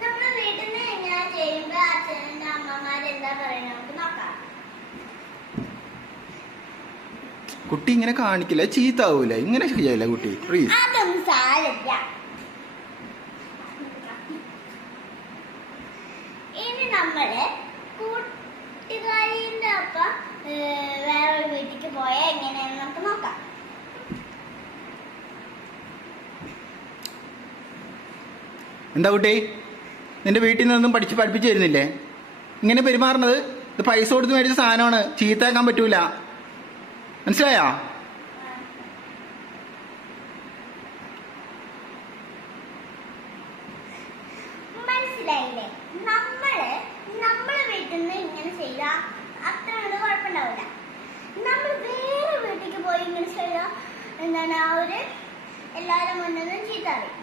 നമ്മുടെ വീട്ടിൽ നിന്ന് എങ്ങനെ ചെയ്യുമ്പോ അച്ഛനും അമ്മമാരെന്താ പറയുന്നത് നമുക്ക് നോക്കാം. കുട്ടി ഇങ്ങനെ കാണിക്കില്ല, ചീത്താവൂല, ഇങ്ങനെ ചെയ്യാല്ല കുട്ടി. അതൊന്നും സാരമില്ല. ഇനി നമ്മള് കൂട്ടുകാരിന്റെ ഒപ്പം വേറൊരു വീട്ടിലേക്ക് പോയാൽ എങ്ങനെയാന്ന് നമുക്ക് നോക്കാം. എന്താ കുട്ടി, നിന്റെ വീട്ടിൽ നിന്നൊന്നും പഠിപ്പിച്ചു തരുന്നില്ലേ? ഇങ്ങനെ പെരുമാറുന്നത് ഇത് പൈസ കൊടുത്ത് മേടിച്ച സാധനമാണ്, ചീത്താക്കാൻ പറ്റൂല. മനസ്സിലായോ? മനസ്സിലായില്ലേ? നമ്മളെ വീട്ടിൽ നിന്ന് ഇങ്ങനെ ചെയ്താൽ അത്ര കുഴപ്പമുണ്ടാവില്ല. നമ്മൾ വേറെ വീട്ടിലേക്ക് പോയി ഇങ്ങനെ ചെയ്താൽ എന്താണ്, അവര് എല്ലാവരും മുന്നിൽ ചീത്ത അറിയും.